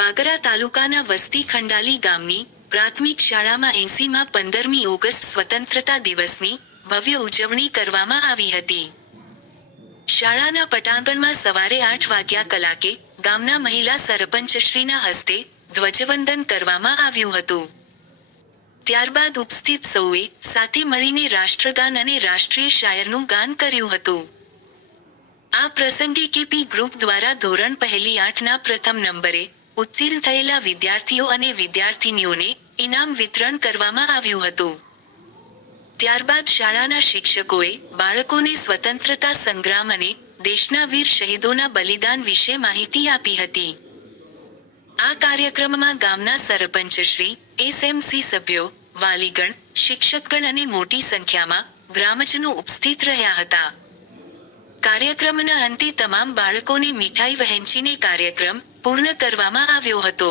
વાગરા તાલુકાના વસ્તી ખંડાલી ગામની પ્રાથમિક શાળામાં 80માં 15મી ઓગસ્ટ સ્વતંત્રતા દિવસની ભવ્ય ઉજવણી કરવામાં આવી હતી. શાળાના પટાંગણમાં સવારે 8 વાગ્યા કલાકે ગામના મહિલા સરપંચશ્રીના હસ્તે ધ્વજવંદન કરવામાં આવ્યું હતું. ત્યારબાદ ઉપસ્થિત સૌએ સાથે મળીને રાષ્ટ્રગાન અને રાષ્ટ્રીય શાયરનું ગાન કર્યું હતું. આ પ્રસંગે કેપી ગ્રુપ દ્વારા ધોરણ પહેલી 8ના પ્રથમ નંબરે ઉત્તીર્ણ થયેલા વિદ્યાર્થીઓ અને વિદ્યાર્થિનીઓને ઇનામ વિતરણ કરવામાં આવ્યું હતું. ત્યારબાદ શાળાના શિક્ષકોએ બાળકોને સ્વતંત્રતા સંગ્રામ અને દેશના વીર શહીદોના બલિદાન વિશે માહિતી આપી હતી. આ કાર્યક્રમમાં ગામના સરપંચશ્રી, એસએમસી સભ્યો, વાલીગણ, શિક્ષકગણ અને મોટી સંખ્યામાં ગ્રામજનો ઉપસ્થિત રહ્યા હતા. કાર્યક્રમના અંતે તમામ બાળકોને મીઠાઈ વહેંચીને કાર્યક્રમ પૂર્ણ કરવામાં આવ્યો હતો.